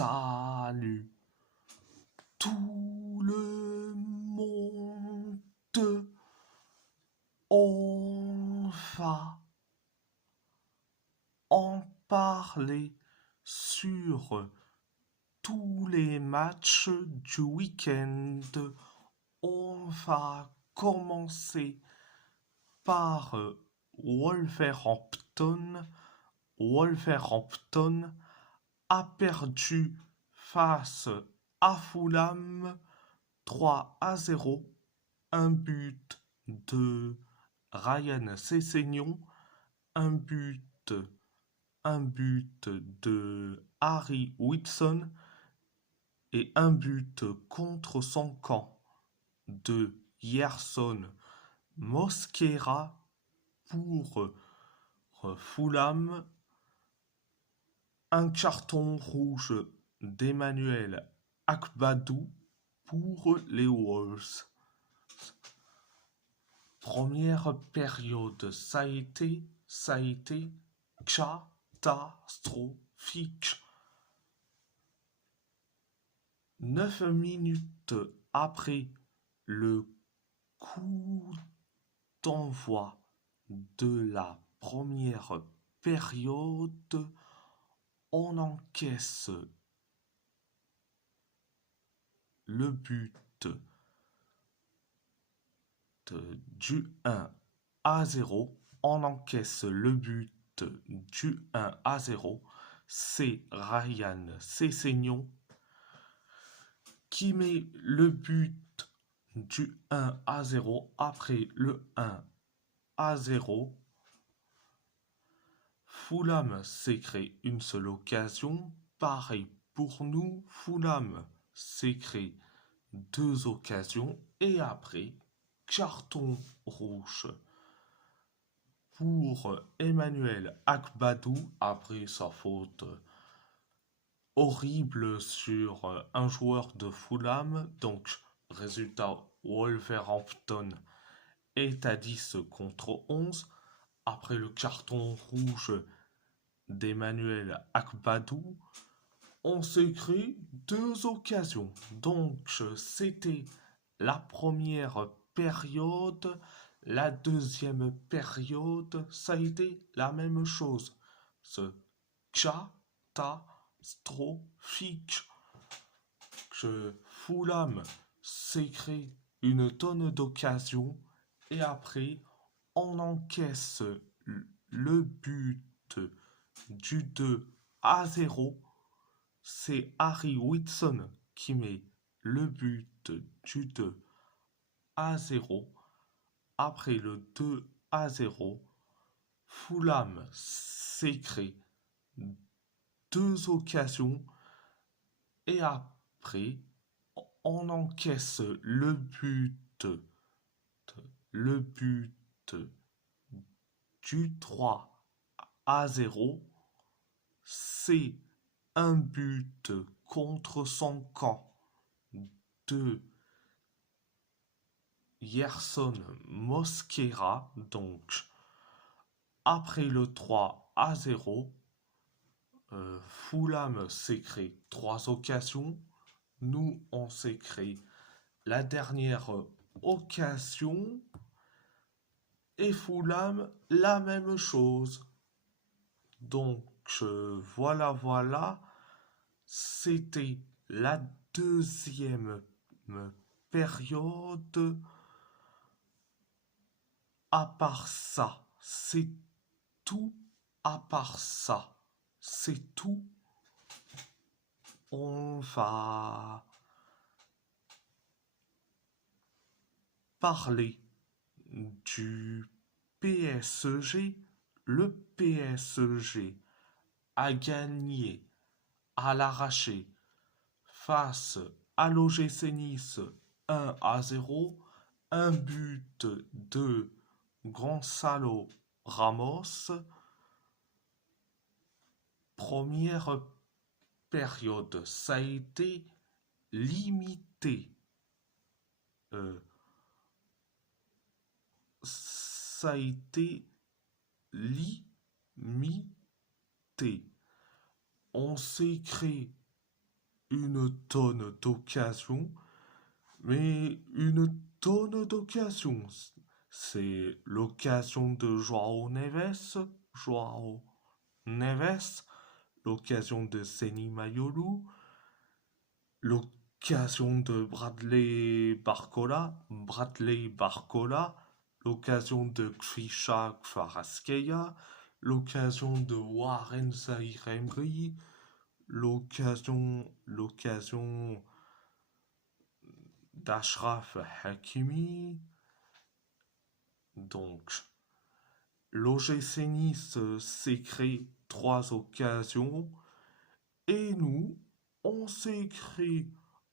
Salut tout le monde, on va en parler sur tous les matchs du week-end. On va commencer par Wolverhampton. Wolverhampton a perdu face à Fulham 3-0. Un but de Ryan Sessegnon, un but de Harry Whitson et un but contre son camp de Yerson Mosquera pour Fulham. Un carton rouge d'Emmanuel Akbadou pour les Wolves. Première période, ça a été catastrophique. 9 minutes après le coup d'envoi de la première période, on encaisse le but du 1-0. On encaisse le but du 1-0. C'est Ryan Sessegnon qui met le but du 1-0 après le 1-0. Fulham s'est créé une seule occasion. Pareil pour nous. Fulham s'est créé deux occasions. Et après, carton rouge pour Emmanuel Akbadou après sa faute horrible sur un joueur de Fulham. Donc, résultat, Wolverhampton est à 10 contre 11. Après le carton rouge d'Emmanuel Akbadou, on s'est créé deux occasions. Donc, c'était la première période. La deuxième période, ça a été la même chose. Ce catastrophique. Que Fulham s'est créé une tonne d'occasions et après, on encaisse le but du 2-0. C'est Harry Whitson qui met le but du 2-0. Après le 2-0, Fulham s'est créé deux occasions et après, on encaisse le but du 3-0. C'est un but contre son camp de Yerson Mosquera. Donc, après le 3-0, Fulham s'est créé trois occasions. Nous, on s'est créé la dernière occasion. Et Fulham, la même chose. Donc, voilà. C'était la deuxième période. À part ça, c'est tout. À part ça, c'est tout. On va parler du PSG. Le PSG a gagné à l'arraché face à l'OGC Nice 1-0. Un but de Gonzalo Ramos. Première période, ça a été limité. Ça a été limité. On s'est créé une tonne d'occasions, mais une tonne d'occasions. C'est l'occasion de Joao Neves, l'occasion de Seni Mayolu, l'occasion de Bradley Barcola, l'occasion de Krisha Kvaratskhelia, l'occasion de Warren Zaïre-Emery, l'occasion d'Ashraf Hakimi. Donc, l'OGC Nice s'est créé 3 occasions et nous, on s'est créé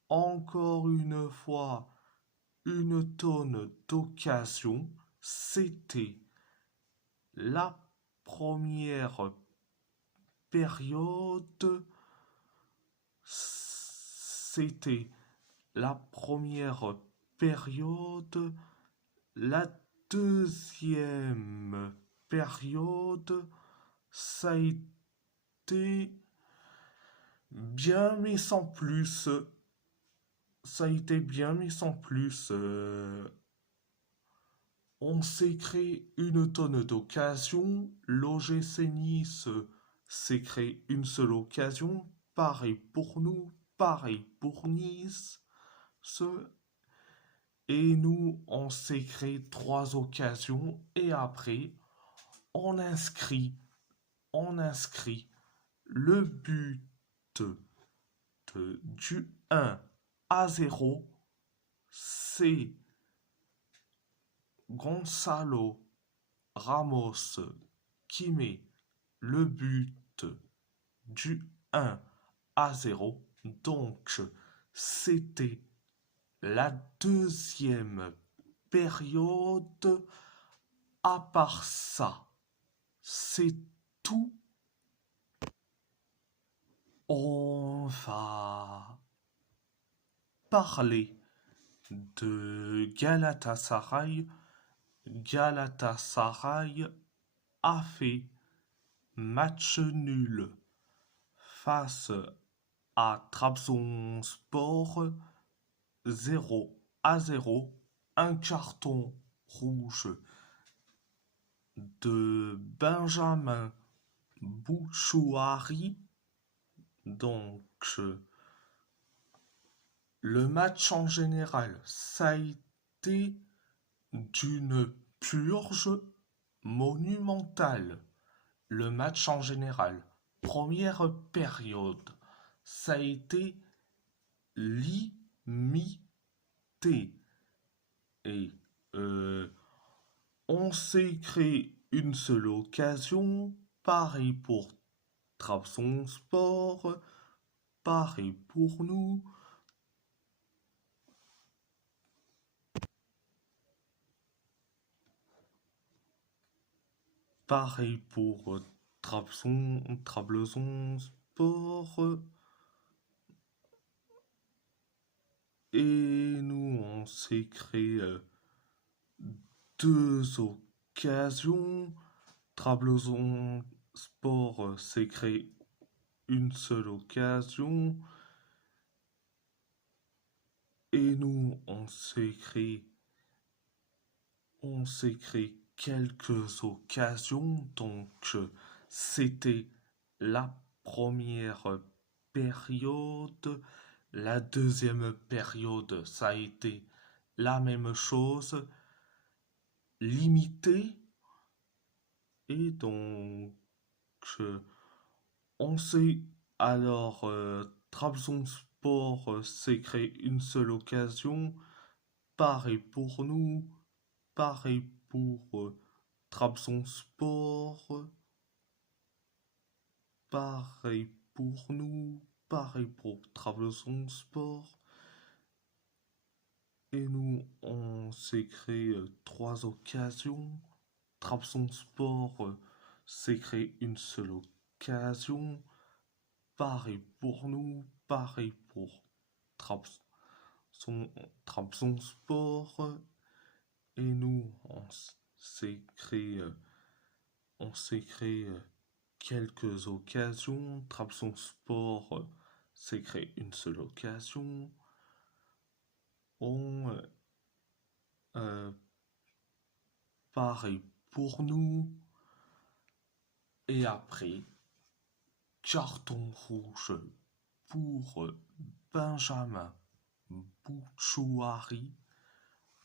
encore une fois une tonne d'occasions. C'était la première période. C'était la première période. La deuxième période, ça a été bien, mais sans plus. Ça a été bien, mais sans plus. On s'est créé une tonne d'occasions. L'OGC Nice s'est créé une seule occasion. Pareil pour nous, pareil pour Nice. Et nous, on s'est créé 3 occasions. Et après, on inscrit, on inscrit le but du 1-0. C'est Gonzalo Ramos qui met le but du 1-0. Donc, c'était la deuxième période. À part ça, c'est tout. On va parler de Galatasaray. Galatasaray a fait match nul face à Trabzonspor, 0-0, un carton rouge de Benjamin Bouchouari. Donc, le match en général, ça a été d'une purge monumentale. Le match en général, première période, ça a été limité. Et on s'est créé une seule occasion, pareil pour Trabzonspor, pareil pour nous. Pareil pour Trabzonspor. Et nous, on s'est créé 2 occasions. Trabzonspor s'est créé une seule occasion. Et nous, on s'est créé quelques occasions. Donc, c'était la première période. La deuxième période, ça a été la même chose, limité. Et donc, on sait alors, Trabzonspor s'est créé une seule occasion. Pareil pour nous, pareil pour Trabzonspor, pareil pour nous, pareil pour Trabzonspor. Et nous, on s'est créé 3 occasions. Trabzonspor s'est créé une seule occasion. Pareil pour nous, pareil pour Trabzonspor. Et nous, on s'est créé quelques occasions. Trabzonspor s'écrit une seule occasion. On pareil pour nous. Et après, carton rouge pour Benjamin Bouchouari.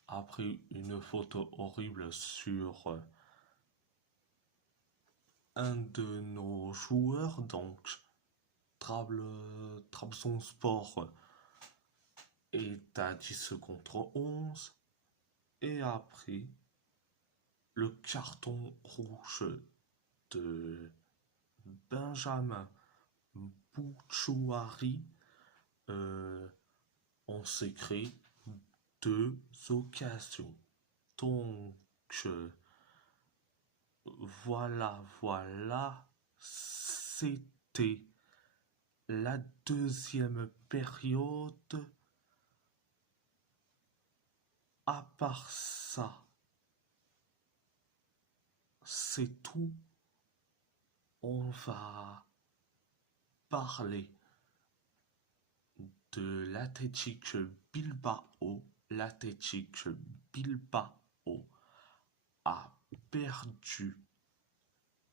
Après une photo horrible sur un de nos joueurs, donc Trabzonspor est à 10 contre 11. Et après, le carton rouge de Benjamin Bouchouari, on s'écrit 2 occasions. Donc, voilà, c'était la deuxième période. À part ça, c'est tout. On va parler de l'Athletic Bilbao. L'Athletic Bilbao a perdu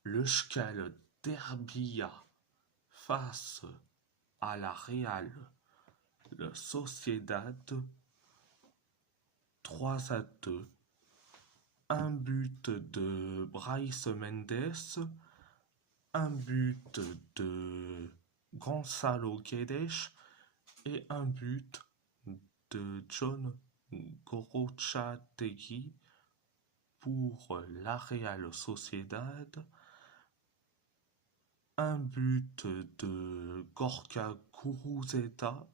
le Euskal Derbia face à la Real Sociedad 3-2. Un but de Brais Mendes, un but de Gonzalo Guedes et un but de John Gorrochategui pour la Real Sociedad, un but de Gorka Guruzeta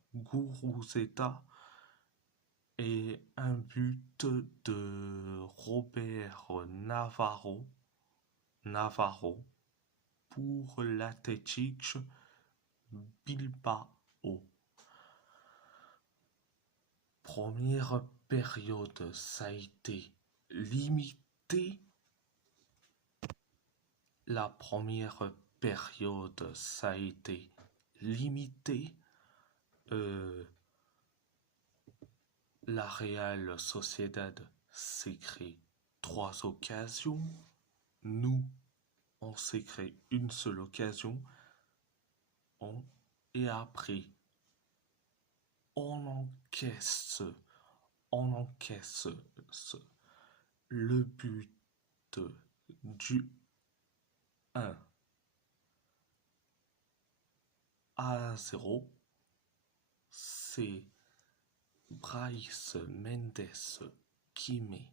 et un but de Robert Navarro pour l'Athletic Bilbao. Première période, ça a été limité. La première période, ça a été limité. La Real Sociedad s'est créé 3 occasions. Nous, on s'est créé une seule occasion. Et après, on encaisse le but du 1-0. C'est Brais Mendes qui met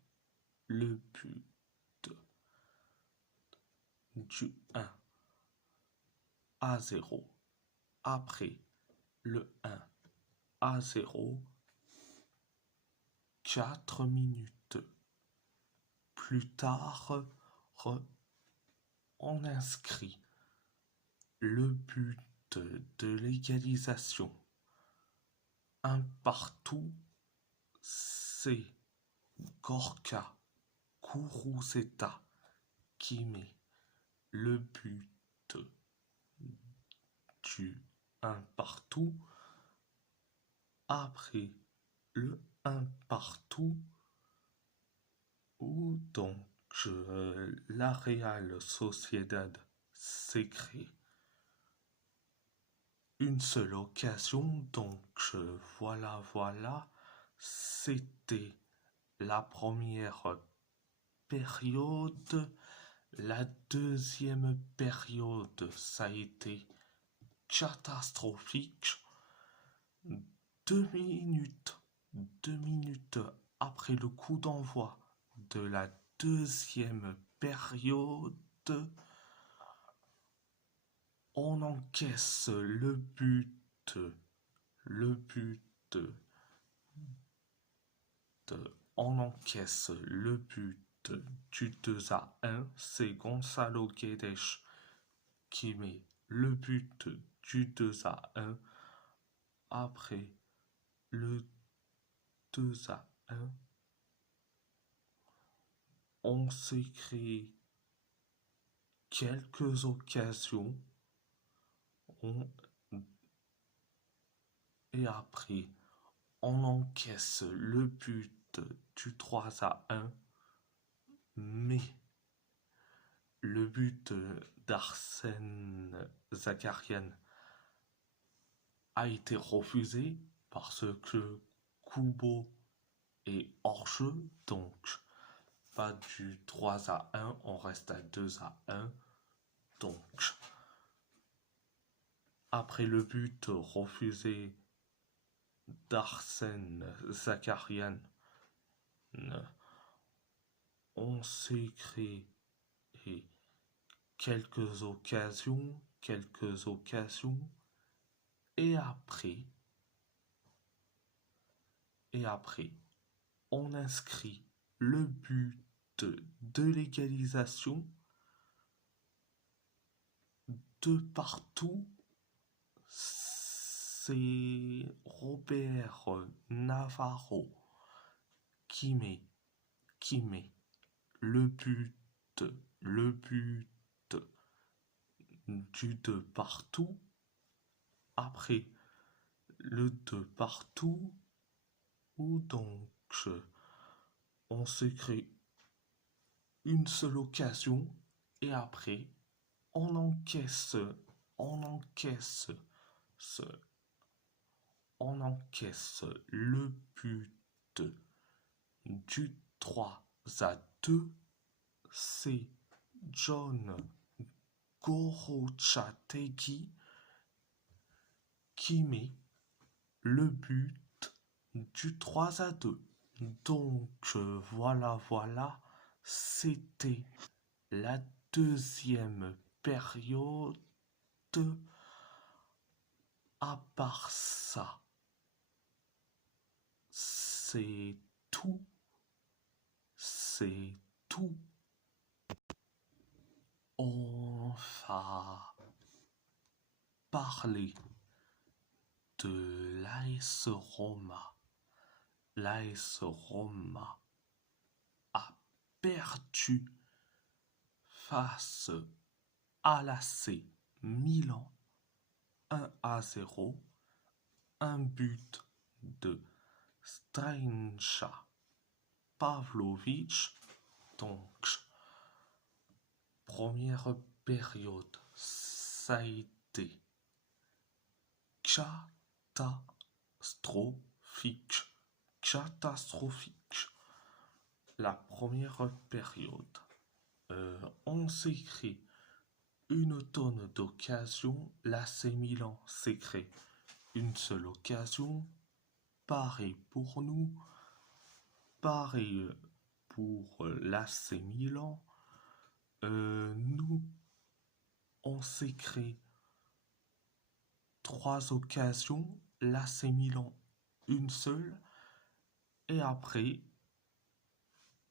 le but du 1-0. Après le 1-0, 4 minutes plus tard, on inscrit le but de l'égalisation. Un partout, c'est Gorka Guruzeta qui met le but du 1 partout. Après le 1 partout, où donc la Real Sociedad s'est créé une seule occasion. Donc voilà, c'était la première période. La deuxième période, ça a été catastrophique. 2 minutes après le coup d'envoi de la deuxième période, on encaisse le but du 2-1. C'est Gonzalo Guedes qui met le but du 2-1. Après le 2-1, on s'est créé quelques occasions. et après on encaisse le but du 3-1, mais le but d'Arsène Zakarian a été refusé parce que Kubo est hors jeu, donc pas du 3-1, on reste à 2-1. Donc, après le but refusé d'Arsène Zakarian, on s'est créé quelques occasions, et après, on inscrit le but de l'égalisation de partout. C'est Robert Navarro qui met le but du de partout. Après le de partout, où donc on se crée une seule occasion et après on encaisse ce- le but du 3-2. C'est John Gorochategi qui met le but du 3-2. Donc voilà, c'était la deuxième période. À part ça, c'est tout. On va parler de l'AS Roma. L'AS Roma a perdu face à l'AC Milan 1-0. Un but de Strajnša Pavlovic. Donc, première période, ça a été catastrophique. La première période, on s'écrit une tonne d'occasions. L'AC Milan s'est créé une seule occasion. Pareil pour nous. Pareil pour l'AC Milan. Nous, on s'est créé 3 occasions. L'AC Milan, une seule. Et après,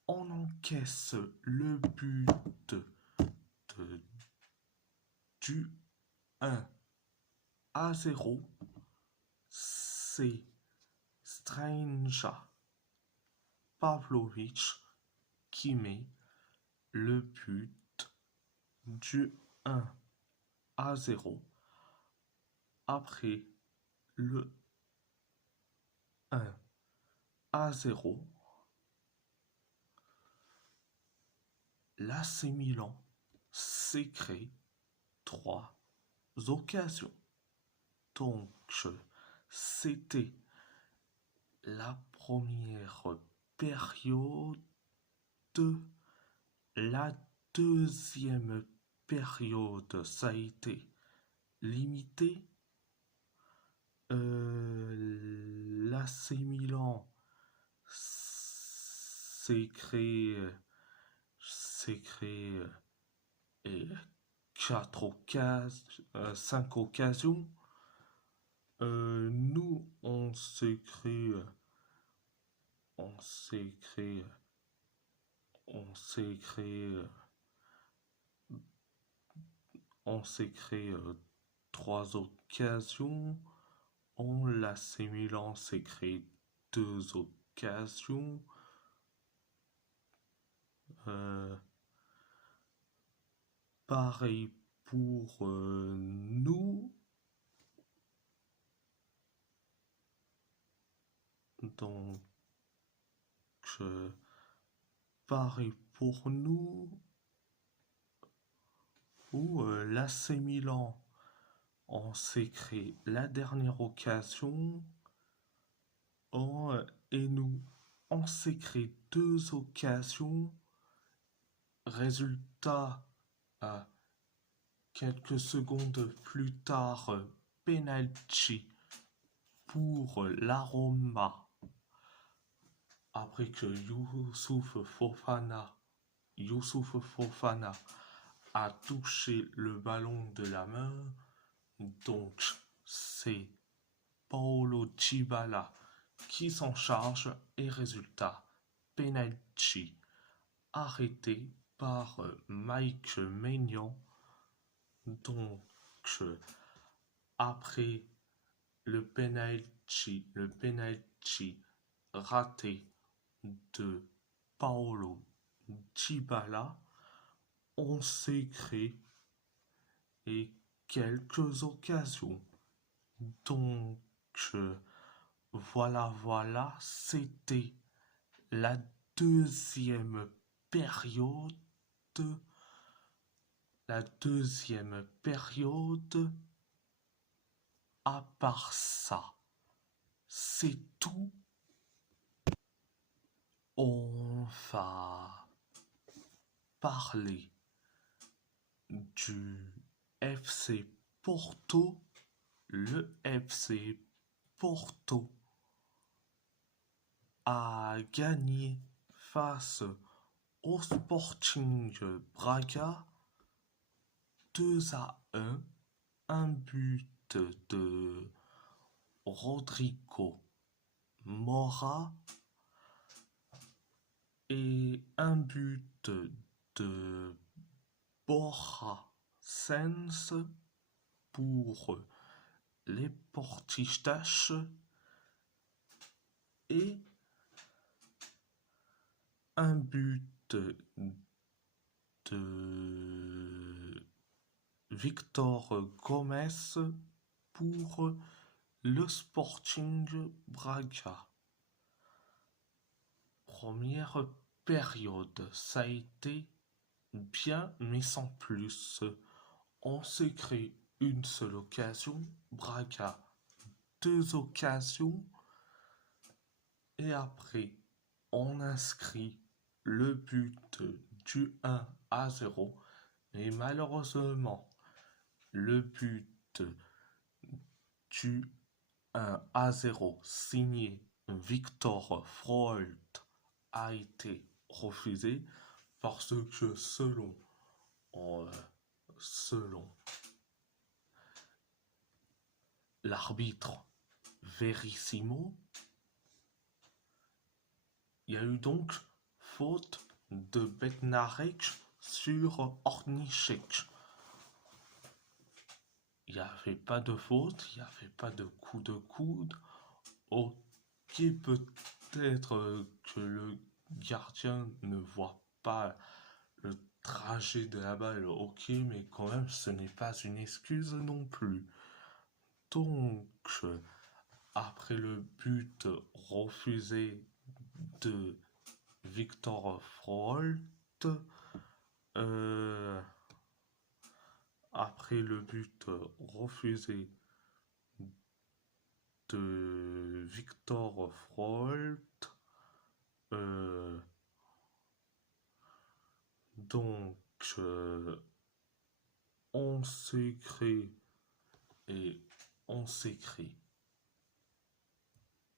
on encaisse le but du 1-0. C'est Strajnša Pavlovic qui met le but du 1-0. Après le 1-0, l'AC Milan s'est créé 3 occasions. Donc, c'était la première période. La deuxième période, ça a été limité. L'AC Milan s'est créé 5 occasions. Nous, on s'est créé 3 occasions. L'AC Milan s'est créé 2 occasions. Pareil pour nous. Donc, pareil pour nous. Où l'AC Milan, on s'est créé la dernière occasion. Et nous, on s'est créé 2 occasions. Résultat, quelques secondes plus tard, penalty pour la Roma. Après que Youssouf Fofana a touché le ballon de la main. Donc, c'est Paulo Dybala qui s'en charge et résultat, penalty arrêté par Mike Maignan. Donc, après le penalty raté de Paulo Dybala, on s'est créé et quelques occasions. Donc, voilà, c'était la deuxième période. La deuxième période, à part ça, c'est tout. On va parler du FC Porto. Le FC Porto a gagné face au Sporting Braga 2-1. Un but de Rodrigo Mora et un but de Borja Sens pour les Portistas et un but de Victor Gomez pour le Sporting Braga. Première période, ça a été bien mais sans plus. On s'est créé une seule occasion, Braga 2 occasions, et après on inscrit le but du 1-0, et malheureusement le but du 1-0 signé Victor Freud a été refusé parce que selon l'arbitre Verissimo, il y a eu donc faute de Bednarek sur Ornichek. Il n'y avait pas de faute, il n'y avait pas de coup de coude. Ok, peut-être que le gardien ne voit pas le trajet de la balle, ok, mais quand même, ce n'est pas une excuse non plus. Donc, après le but refusé de Victor Freud, après le but refusé de Victor Freud, donc on s'est créé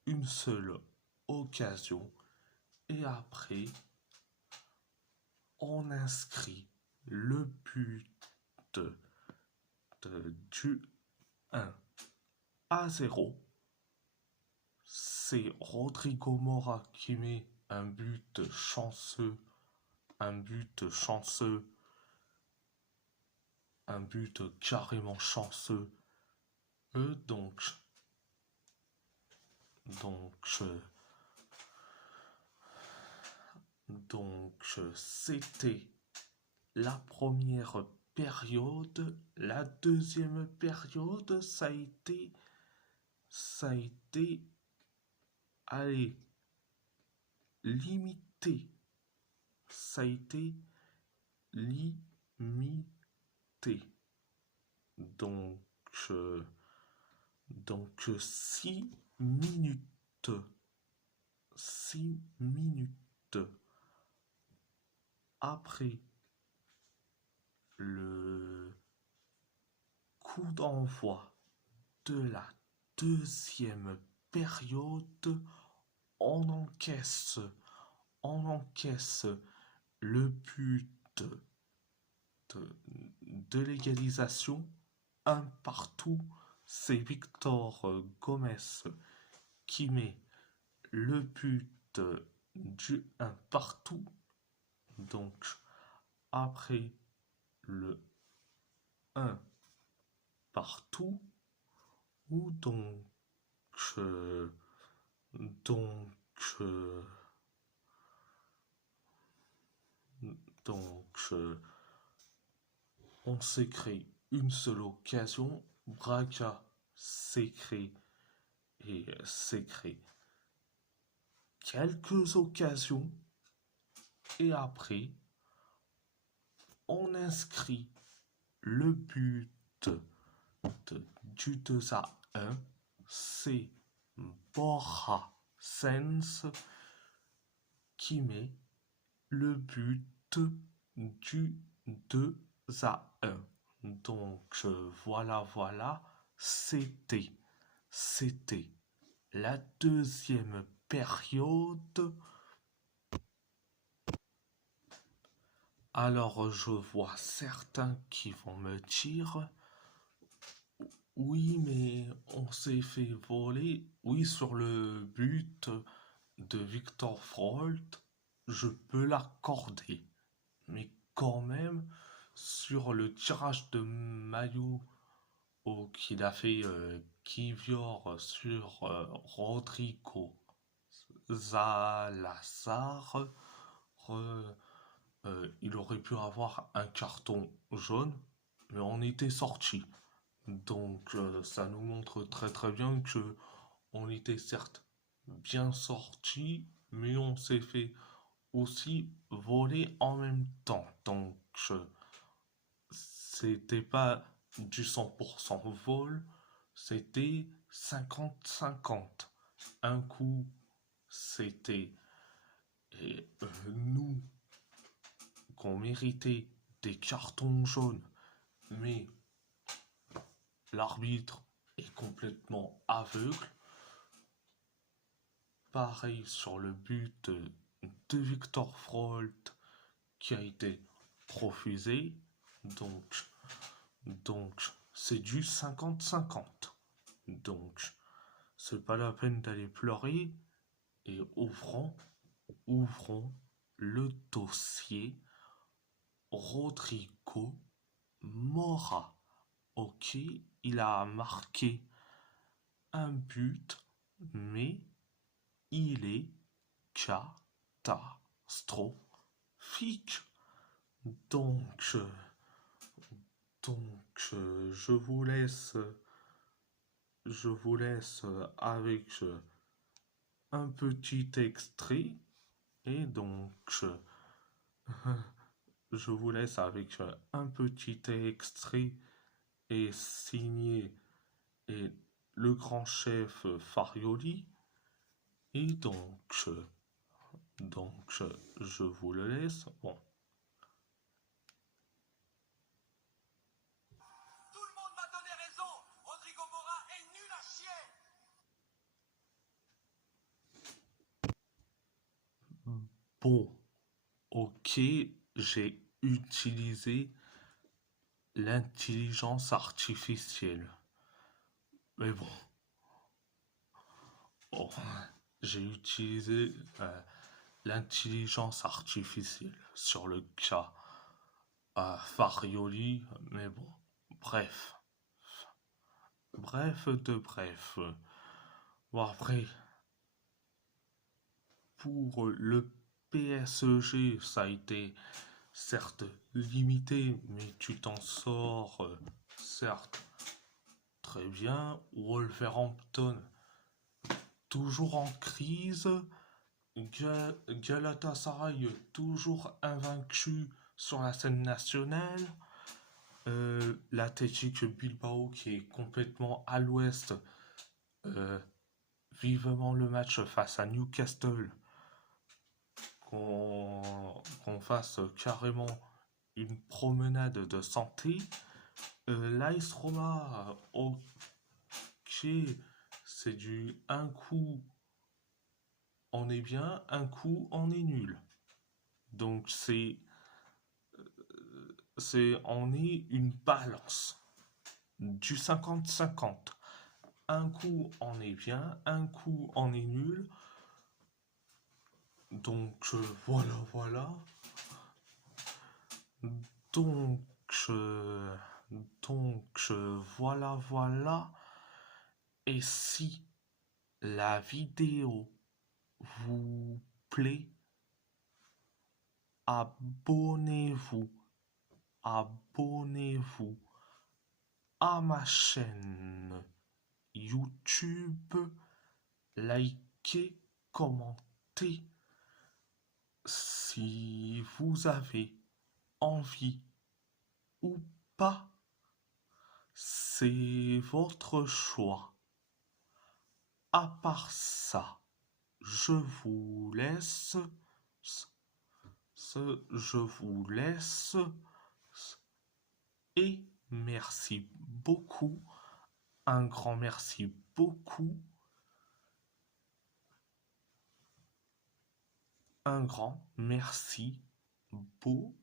une seule occasion et après on inscrit le but du 1-0. C'est Rodrigo Mora qui met un but chanceux, un but carrément chanceux. Donc c'était la première période. La deuxième période, ça a été allez, limité. Ça a été limité. Donc, euh, donc 6 minutes. 6 minutes après le coup d'envoi de la deuxième période, on encaisse, on encaisse le but de l'égalisation, un partout. C'est Victor Gomez qui met le but du un partout. Donc, après le 1 partout, ou euh, donc, euh, donc, on s'est créé une seule occasion. Braga s'est créé quelques occasions, et après on inscrit le but du 2-1. C'est Borja Sens qui met le but du 2-1. Donc voilà, c'était la deuxième période. Alors je vois certains qui vont me dire, oui mais on s'est fait voler. Oui, sur le but de Victor Frolt, je peux l'accorder. Mais quand même, sur le tirage de maillot qu'il a fait Kivior sur Rodrigo Salazar, il aurait pu avoir un carton jaune, mais on était sorti. Donc ça nous montre très très bien que on était certes bien sorti, mais on s'est fait aussi voler en même temps. Donc c'était pas du 100% vol, c'était 50-50. Un coup, c'était nous qu'on méritait des cartons jaunes, mais l'arbitre est complètement aveugle. Pareil sur le but de Victor Frolt qui a été refusé. Donc c'est du 50-50. Donc, c'est pas la peine d'aller pleurer, et ouvrons le dossier Rodrigo Mora. Ok, il a marqué un but, mais il est catastrophique. Donc, je vous laisse avec un petit extrait, et donc je vous laisse avec un petit extrait et signé et le grand chef Farioli, et donc je vous le laisse. Bon. Tout le monde m'a donné raison. Rodrigo Mora est nul à chier. Bon, ok, j'ai utilisé l'intelligence artificielle. Mais bon, j'ai utilisé l'intelligence artificielle sur le cas Farioli, mais bon, bref. Bref. Bon, après, pour le PSG, ça a été certes limité, mais tu t'en sors certes très bien. Wolverhampton, toujours en crise. Galatasaray toujours invaincu sur la scène nationale. L'Athletic Bilbao qui est complètement à l'ouest. Vivement le match face à Newcastle. Qu'on fasse carrément une promenade de santé. L'AS Roma, ok, c'est du un coup on est bien, un coup on est nul. Donc on est une balance du 50-50. Un coup on est bien, un coup on est nul. Donc voilà. Donc voilà. Et si la vidéo vous plaît, abonnez-vous à ma chaîne YouTube, likez, commentez si vous avez envie ou pas, c'est votre choix. À part ça, je vous laisse et merci beaucoup, un grand merci beaucoup, un grand merci beaucoup.